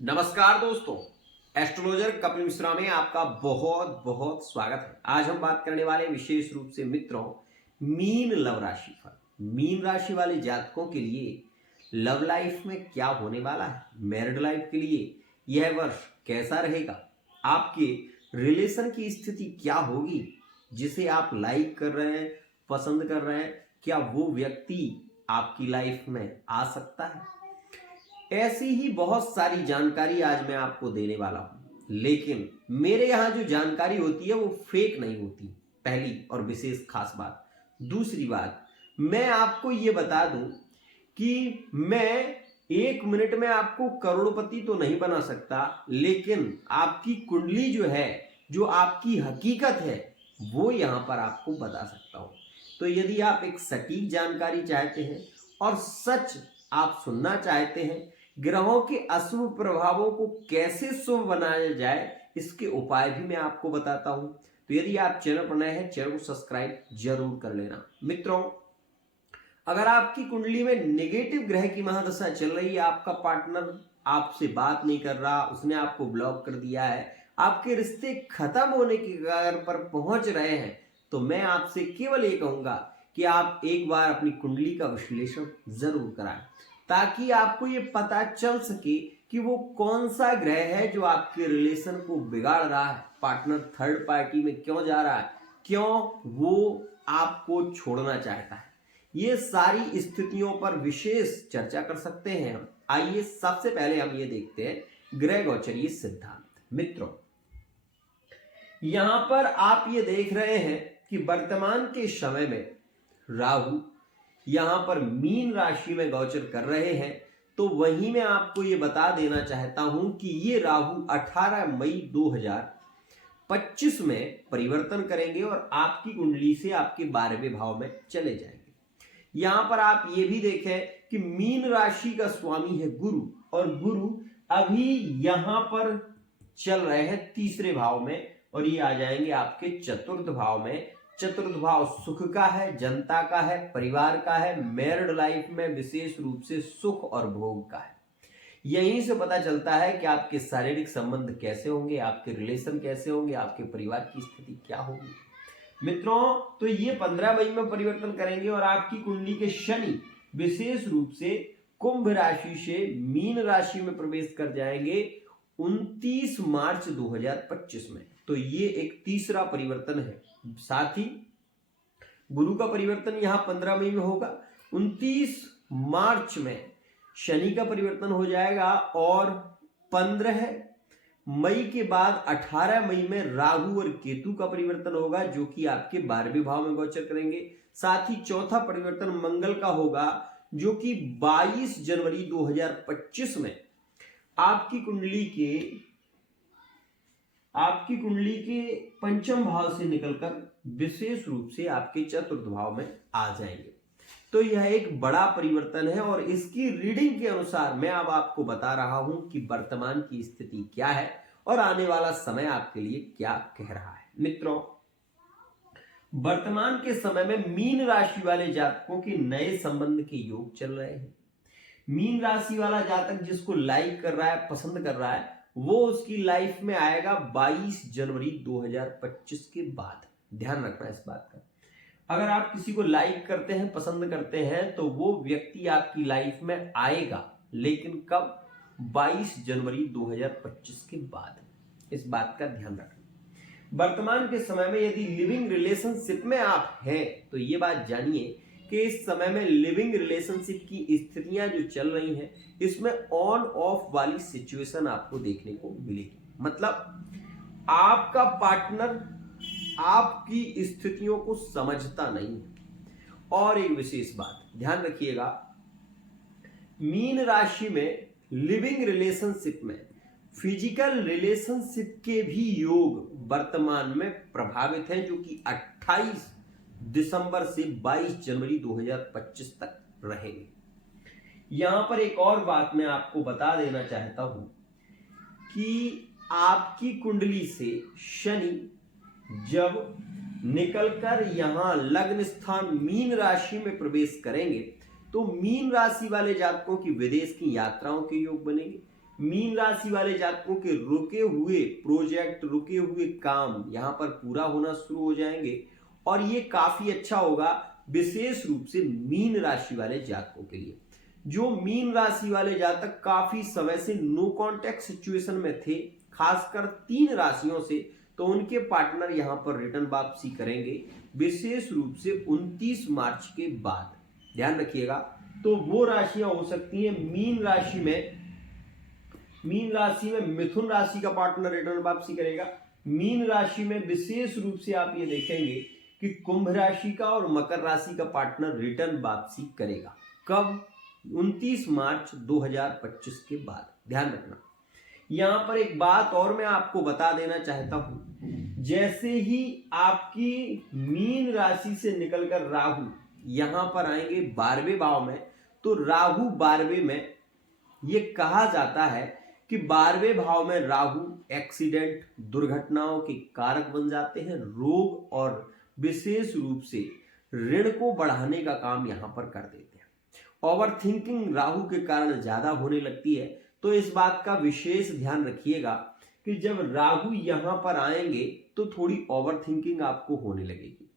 नमस्कार दोस्तों, एस्ट्रोलॉजर कपिल मिश्रा में आपका बहुत बहुत स्वागत है। आज हम बात करने वाले विशेष रूप से मित्रों मीन लव राशि पर। मीन राशि वाले जातकों के लिए लव लाइफ में क्या होने वाला है, मैरिड लाइफ के लिए यह वर्ष कैसा रहेगा, आपके रिलेशन की स्थिति क्या होगी, जिसे आप लाइक कर रहे हैं, पसंद कर रहे हैं, क्या वो व्यक्ति आपकी लाइफ में आ सकता है। ऐसी ही बहुत सारी जानकारी आज मैं आपको देने वाला हूं, लेकिन मेरे यहां जो जानकारी होती है वो फेक नहीं होती, पहली और विशेष खास बात। दूसरी बात, मैं आपको ये बता दूं कि मैं 1 मिनट में आपको करोड़पति तो नहीं बना सकता, लेकिन आपकी कुंडली जो है, जो आपकी हकीकत है, वो यहां पर आपको बता सकता हूं। तो यदि आप एक सटीक जानकारी चाहते हैं और सच आप सुनना चाहते हैं, ग्रहों के अशुभ प्रभावों को कैसे शुभ बनाया जाए, इसके उपाय भी मैं आपको बताता हूं। तो यदि आप चैनल पर नए हैं, चैनल को सब्सक्राइब जरूर कर लेना। मित्रों, अगर आपकी कुंडली में नेगेटिव ग्रह की महादशा चल रही है, आपका पार्टनर आपसे बात नहीं कर रहा, उसने आपको ब्लॉक कर दिया है, आपके रिश्ते खत्म होने की कगार पर पहुंच रहे हैं, तो मैं आपसे केवल ये कहूंगा कि आप एक बार अपनी कुंडली का विश्लेषण जरूर कराएं, ताकि आपको ये पता चल सके कि वो कौन सा ग्रह है जो आपके रिलेशन को बिगाड़ रहा है, पार्टनर थर्ड पार्टी में क्यों जा रहा है, क्यों वो आपको छोड़ना चाहता है। ये सारी स्थितियों पर विशेष चर्चा कर सकते हैं हम। आइए सबसे पहले हम ये देखते हैं ग्रह गोचरीय सिद्धांत। मित्रों, यहां पर आप ये देख रहे हैं कि वर्तमान के समय में राहु यहां पर मीन राशि में गोचर कर रहे हैं। तो वहीं मैं आपको ये बता देना चाहता हूं कि ये राहु 18 मई 2025 में परिवर्तन करेंगे और आपकी कुंडली से आपके 12वें भाव में चले जाएंगे। यहां पर आप ये भी देखें कि मीन राशि का स्वामी है गुरु, और गुरु अभी यहां पर चल रहे हैं 3रे भाव में, और ये आ जाएंगे आपके 4th भाव में। 4th भाव सुख का है, जनता का है, परिवार का है, मैरिड लाइफ में विशेष रूप से सुख और भोग का है। यहीं से पता चलता है कि आपके शारीरिक संबंध कैसे होंगे, आपके रिलेशन कैसे होंगे, आपके परिवार की स्थिति क्या होगी। मित्रों, तो ये 15 मई में परिवर्तन करेंगे और आपकी कुंडली के शनि विशेष रूप से कुंभ राशि से मीन राशि में प्रवेश कर जाएंगे 29 मार्च 2025 में। तो ये एक तीसरा परिवर्तन है। साथ ही गुरु का परिवर्तन यहां 15 मई में होगा। 29 मार्च में शनि का परिवर्तन हो जाएगा और 15 मई के बाद 18 मई में राहु और केतु का परिवर्तन होगा, जो कि आपके 12वें भाव में गोचर करेंगे। साथ ही चौथा परिवर्तन मंगल का होगा, जो कि 22 जनवरी 2025 में आपकी कुंडली के पंचम भाव से निकलकर विशेष रूप से आपके 4th भाव में आ जाएंगे। तो यह एक बड़ा परिवर्तन है और इसकी रीडिंग के अनुसार मैं अब आपको बता रहा हूं कि वर्तमान की स्थिति क्या है और आने वाला समय आपके लिए क्या कह रहा है। मित्रों, वर्तमान के समय में मीन राशि वाले जातकों के नए संबंध के योग चल रहे हैं। मीन राशि वाला जातक जिसको लाइक कर रहा है, पसंद कर रहा है, वो उसकी लाइफ में आएगा 22 जनवरी 2025 के बाद। ध्यान रखना इस बात का। अगर आप किसी को लाइक करते हैं, पसंद करते हैं, तो वो व्यक्ति आपकी लाइफ में आएगा, लेकिन कब? 22 जनवरी 2025 के बाद। इस बात का ध्यान रखना। वर्तमान के समय में यदि लिविंग रिलेशनशिप में आप हैं, तो ये बात जानिए कि इस समय में लिविंग रिलेशनशिप की स्थितियां जो चल रही हैं, इसमें ऑन ऑफ वाली सिचुएशन आपको देखने को मिलेगी। मतलब आपका पार्टनर आपकी स्थितियों को समझता नहीं है। और एक विशेष बात ध्यान रखिएगा, मीन राशि में लिविंग रिलेशनशिप में फिजिकल रिलेशनशिप के भी योग वर्तमान में प्रभावित हैं, जो कि 28 दिसंबर से 22 जनवरी 2025 तक रहेंगे। यहां पर एक और बात मैं आपको बता देना चाहता हूं कि आपकी कुंडली से शनि जब निकलकर यहां लग्न स्थान मीन राशि में प्रवेश करेंगे, तो मीन राशि वाले जातकों की विदेश की यात्राओं के योग बनेंगे। मीन राशि वाले जातकों के रुके हुए प्रोजेक्ट, रुके हुए काम यहां पर पूरा होना शुरू हो जाएंगे और ये काफी अच्छा होगा विशेष रूप से मीन राशि वाले जातकों के लिए। जो मीन राशि वाले जातक काफी समय से नो कॉन्टैक्ट सिचुएशन में थे, खासकर 3 राशियों से, तो उनके पार्टनर यहां पर रिटर्न वापसी करेंगे विशेष रूप से 29 मार्च के बाद। ध्यान रखिएगा। तो वो राशियां हो सकती हैं मीन राशि में मिथुन राशि का पार्टनर रिटर्न वापसी करेगा। मीन राशि में विशेष रूप से आप ये देखेंगे कि कुंभ राशि का और मकर राशि का पार्टनर रिटर्न वापसी करेगा। कब? 29 मार्च 2025 के बाद। ध्यान रखना। यहां पर एक बात और मैं आपको बता देना चाहता हूं, जैसे ही आपकी मीन राशि से निकलकर राहु यहां पर आएंगे 12वें भाव में, तो राहु 12वें में, ये कहा जाता है कि 12वें भाव में राहु एक्सीडेंट, दुर्घटनाओं के कारक बन जाते हैं, रोग और विशेष रूप से ऋण को बढ़ाने का काम यहां पर कर देते हैं। ओवर थिंकिंग राहु के कारण ज्यादा होने लगती है, तो इस बात का विशेष ध्यान रखिएगा कि जब राहु यहां पर आएंगे तो थोड़ी ओवर थिंकिंग आपको होने लगेगी,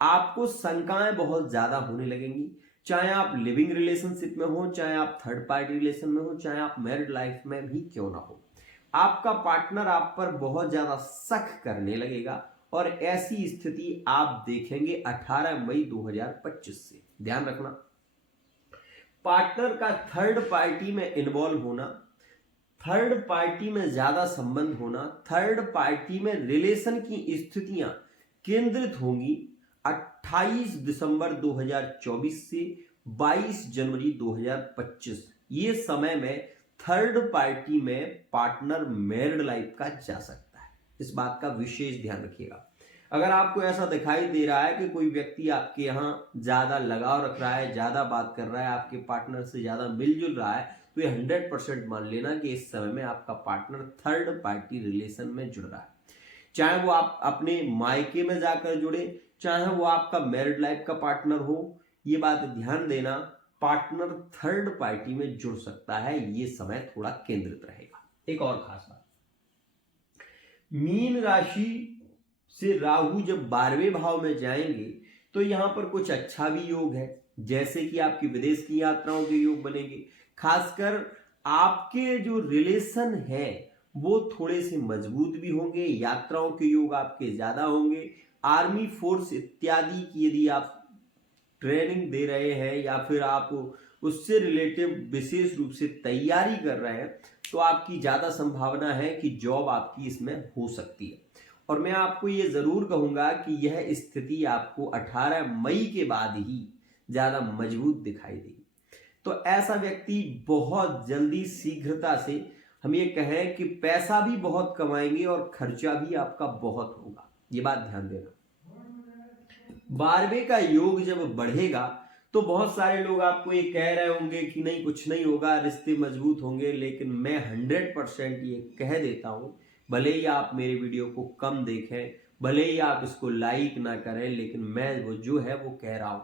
आपको शंकाएं बहुत ज्यादा होने लगेंगी, चाहे आप लिविंग रिलेशनशिप में हो, चाहे आप थर्ड पार्टी रिलेशन में हो, चाहे आप मैरिड लाइफ में भी क्यों ना हो। आपका पार्टनर आप पर बहुत ज्यादा शक करने लगेगा और ऐसी स्थिति आप देखेंगे 18 मई 2025 से। ध्यान रखना, पार्टनर का थर्ड पार्टी में इन्वॉल्व होना, थर्ड पार्टी में ज्यादा संबंध होना, थर्ड पार्टी में रिलेशन की स्थितियां केंद्रित होंगी 28 दिसंबर 2024 से 22 जनवरी 2025। ये समय में थर्ड पार्टी में पार्टनर मैरिड लाइफ का जा सकता है। इस बात का विशेष ध्यान रखिएगा। अगर आपको ऐसा दिखाई दे रहा है कि कोई व्यक्ति आपके यहाँ ज्यादा लगाव रख रहा है, ज्यादा बात कर रहा है, आपके पार्टनर से ज्यादा मिलजुल रहा है, तो ये 100% मान लेना कि इस समय में आपका पार्टनर थर्ड पार्टी रिलेशन में जुड़ रहा है। चाहे वो आप अपने मायके में जाकर जुड़े, चाहे वो आपका मैरिड लाइफ का पार्टनर हो, ये बात ध्यान देना, पार्टनर थर्ड पार्टी में जुड़ सकता है। ये समय थोड़ा केंद्रित रहेगा। एक और खास बात, मीन राशि से राहु जब 12वें भाव में जाएंगे तो यहां पर कुछ अच्छा भी योग है, जैसे कि आपकी विदेश की यात्राओं के योग बनेंगे, खासकर आपके जो रिलेशन है वो थोड़े से मजबूत भी होंगे, यात्राओं के योग आपके ज्यादा होंगे। आर्मी फोर्स इत्यादि की यदि आप ट्रेनिंग दे रहे हैं या फिर आप उससे रिलेटिव विशेष रूप से तैयारी कर रहे हैं, तो आपकी ज्यादा संभावना है कि जॉब आपकी इसमें हो सकती है। और मैं आपको ये जरूर कहूंगा कि यह स्थिति आपको 18 मई के बाद ही ज्यादा मजबूत दिखाई देगी। तो ऐसा व्यक्ति बहुत जल्दी, शीघ्रता से, हम ये कहें कि पैसा भी बहुत कमाएंगे और खर्चा भी आपका बहुत होगा। ये बात ध्यान देना। 12वें का योग जब बढ़ेगा तो बहुत सारे लोग आपको ये कह रहे होंगे कि नहीं कुछ नहीं होगा, रिश्ते मजबूत होंगे, लेकिन मैं 100% ये कह देता हूं, भले ही आप मेरे वीडियो को कम देखें, भले ही आप इसको लाइक ना करें, लेकिन मैं वो जो है वो कह रहा हूं।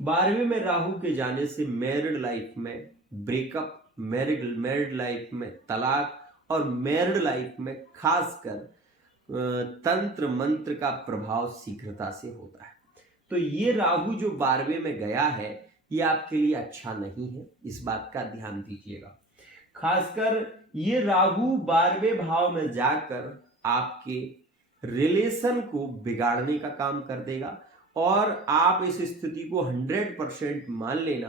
12वें में राहु के जाने से मैरिड लाइफ में ब्रेकअप, मैरिड लाइफ में तलाक और मैरिड लाइफ में खासकर तंत्र मंत्र का प्रभाव शीघ्रता से होता है। तो ये राहु जो 12वें में गया है ये आपके लिए अच्छा नहीं है, इस बात का ध्यान दीजिएगा। खासकर ये राहु 12वें भाव में जाकर आपके रिलेशन को बिगाड़ने का काम कर देगा और आप इस स्थिति को 100% मान लेना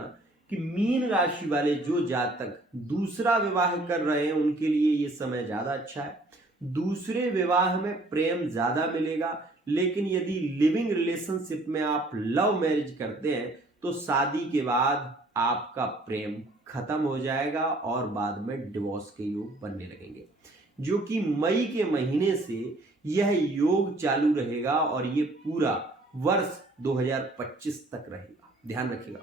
कि मीन राशि वाले जो जातक दूसरा विवाह कर रहे हैं उनके लिए ये समय ज्यादा अच्छा है। दूसरे विवाह में प्रेम ज्यादा मिलेगा, लेकिन यदि लिविंग रिलेशनशिप में आप लव मैरिज करते हैं तो शादी के बाद आपका प्रेम खत्म हो जाएगा और बाद में डिवोर्स के योग बनने लगेंगे, जो कि मई के महीने से यह योग चालू रहेगा और ये पूरा वर्ष 2025 तक रहेगा। ध्यान रखिएगा।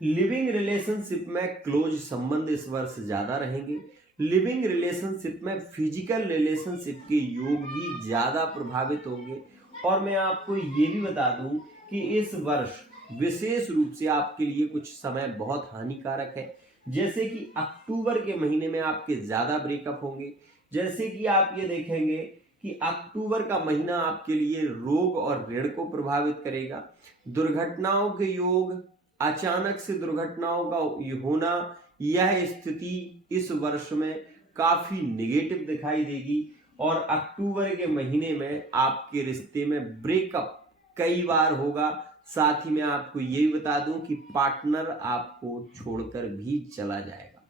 लिविंग रिलेशनशिप में क्लोज संबंध इस वर्ष ज्यादा रहेंगे। लिविंग रिलेशनशिप में फिजिकल रिलेशनशिप के योग भी ज्यादा प्रभावित होंगे। और मैं आपको ये भी बता दूं कि इस वर्ष विशेष रूप से आपके लिए कुछ समय बहुत हानिकारक है, जैसे कि अक्टूबर के महीने में आपके ज्यादा ब्रेकअप होंगे। जैसे कि आप ये देखेंगे कि अक्टूबर का महीना आपके लिए रोग और ऋण को प्रभावित करेगा। दुर्घटनाओं के योग, अचानक से दुर्घटनाओं का होना, यह स्थिति इस वर्ष में काफी नेगेटिव दिखाई देगी। और अक्टूबर के महीने में आपके रिश्ते में ब्रेकअप कई बार होगा। साथ ही मैं आपको ये भी बता दूं कि पार्टनर आपको छोड़कर भी चला जाएगा,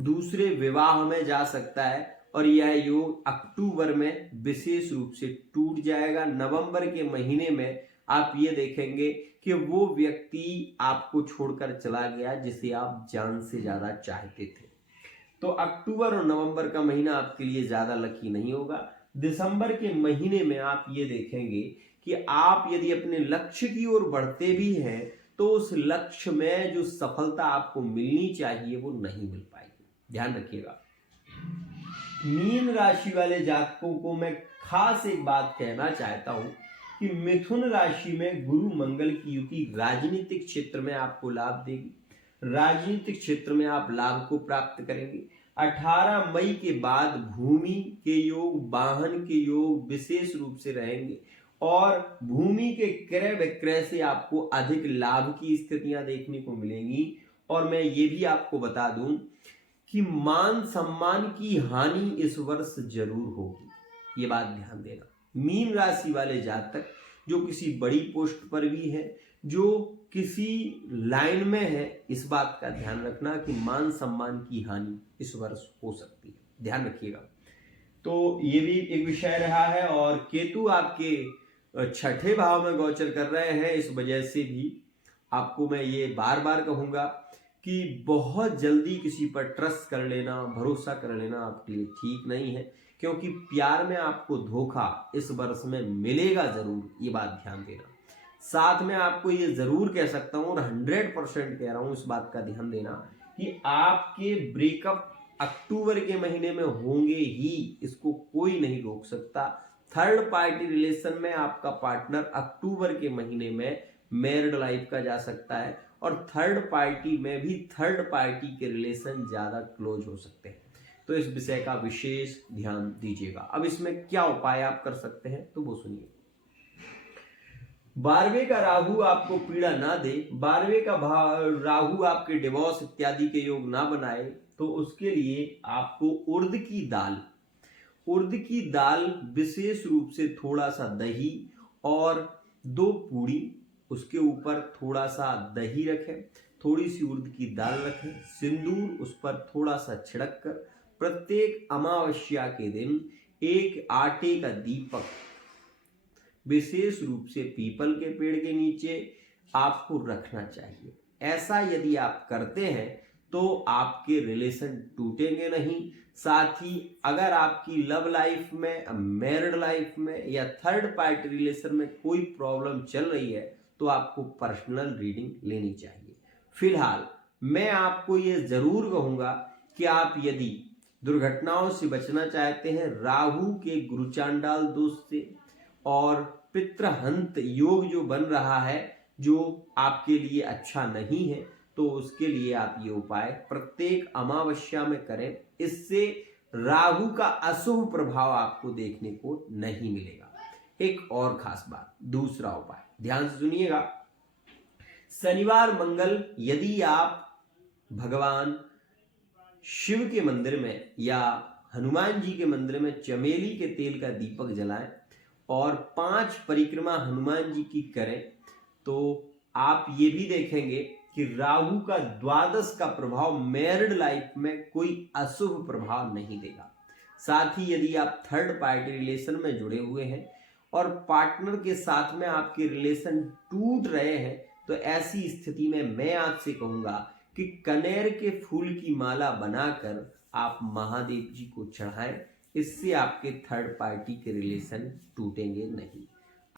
दूसरे विवाह में जा सकता है और यह योग अक्टूबर में विशेष रूप से टूट जाएगा। नवंबर के महीने में आप ये देखेंगे कि वो व्यक्ति आपको छोड़कर चला गया जिसे आप जान से ज्यादा चाहते थे। तो अक्टूबर और नवंबर का महीना आपके लिए ज्यादा लकी नहीं होगा। दिसंबर के महीने में आप ये देखेंगे कि आप यदि अपने लक्ष्य की ओर बढ़ते भी हैं तो उस लक्ष्य में जो सफलता आपको मिलनी चाहिए वो नहीं मिल पाएगी। ध्यान रखिएगा। मीन राशि वाले जातकों को मैं खास एक बात कहना चाहता हूं कि मिथुन राशि में गुरु मंगल की युति राजनीतिक क्षेत्र में आपको लाभ देगी। राजनीतिक क्षेत्र में आप लाभ को प्राप्त करेंगे। 18 मई के बाद भूमि के योग, वाहन के योग विशेष रूप से रहेंगे और भूमि के क्रय विक्रय से आपको अधिक लाभ की स्थितियां देखने को मिलेंगी। और मैं ये भी आपको बता दूं कि मान सम्मान की हानि इस वर्ष जरूर होगी, ये बात ध्यान देना। मीन राशि वाले जातक जो किसी बड़ी पोस्ट पर भी है, जो किसी लाइन में है, इस बात का ध्यान रखना कि मान सम्मान की हानि इस वर्ष हो सकती है, ध्यान रखिएगा। तो ये भी एक विषय रहा है। और केतु आपके छठे भाव में गोचर कर रहे हैं, इस वजह से भी आपको मैं ये बार बार कहूंगा कि बहुत जल्दी किसी पर ट्रस्ट कर लेना, भरोसा कर लेना आपके लिए ठीक नहीं है, क्योंकि प्यार में आपको धोखा इस वर्ष में मिलेगा जरूर, ये बात ध्यान देना। साथ में आपको ये जरूर कह सकता हूं और 100% कह रहा हूं, इस बात का ध्यान देना कि आपके ब्रेकअप अक्टूबर के महीने में होंगे ही, इसको कोई नहीं रोक सकता। थर्ड पार्टी रिलेशन में आपका पार्टनर अक्टूबर के महीने में मैरिड लाइफ का जा सकता है और थर्ड पार्टी में भी थर्ड पार्टी के रिलेशन ज्यादा क्लोज हो सकते हैं। तो इस विषय का विशेष ध्यान दीजिएगा। अब इसमें क्या उपाय आप कर सकते हैं तो वो सुनिए। 12वें का राहु आपको पीड़ा ना दे, 12वें का राहु आपके डिवोर्स इत्यादि के योग ना बनाए, तो उसके लिए आपको उड़द की दाल विशेष रूप से थोड़ा सा दही और 2 पूड़ी, उसके ऊपर थोड़ा सा दही रखें, थोड़ी सी उड़द की दाल रखें, सिंदूर उस पर थोड़ा सा छिड़क कर प्रत्येक अमावस्या के दिन एक आटे का दीपक विशेष रूप से पीपल के पेड़ के नीचे आपको रखना चाहिए। ऐसा यदि आप करते हैं तो आपके रिलेशन टूटेंगे नहीं। साथ ही अगर आपकी लव लाइफ में, मैरिड लाइफ में या थर्ड पार्टी रिलेशन में कोई प्रॉब्लम चल रही है तो आपको पर्सनल रीडिंग लेनी चाहिए। फिलहाल मैं आपको ये जरूर कहूंगा कि आप यदि दुर्घटनाओं से बचना चाहते हैं, राहु के गुरुचांडाल दोष से और पितृहंत योग जो बन रहा है, जो आपके लिए अच्छा नहीं है, तो उसके लिए आप ये उपाय प्रत्येक अमावस्या में करें। इससे राहु का अशुभ प्रभाव आपको देखने को नहीं मिलेगा। एक और खास बात, दूसरा उपाय ध्यान से सुनिएगा। शनिवार मंगल यदि आप भगवान शिव के मंदिर में या हनुमान जी के मंदिर में चमेली के तेल का दीपक जलाएं और 5 परिक्रमा हनुमान जी की करें, तो आप ये भी देखेंगे कि राहु का 12 का प्रभाव मैरिड लाइफ में कोई अशुभ प्रभाव नहीं देगा। साथ ही यदि आप थर्ड पार्टी रिलेशन में जुड़े हुए हैं और पार्टनर के साथ में आपके रिलेशन टूट रहे हैं, तो ऐसी स्थिति में मैं आपसे कहूंगा कि कनेर के फूल की माला बनाकर आप महादेव जी को चढ़ाएं। इससे आपके थर्ड पार्टी के रिलेशन टूटेंगे नहीं।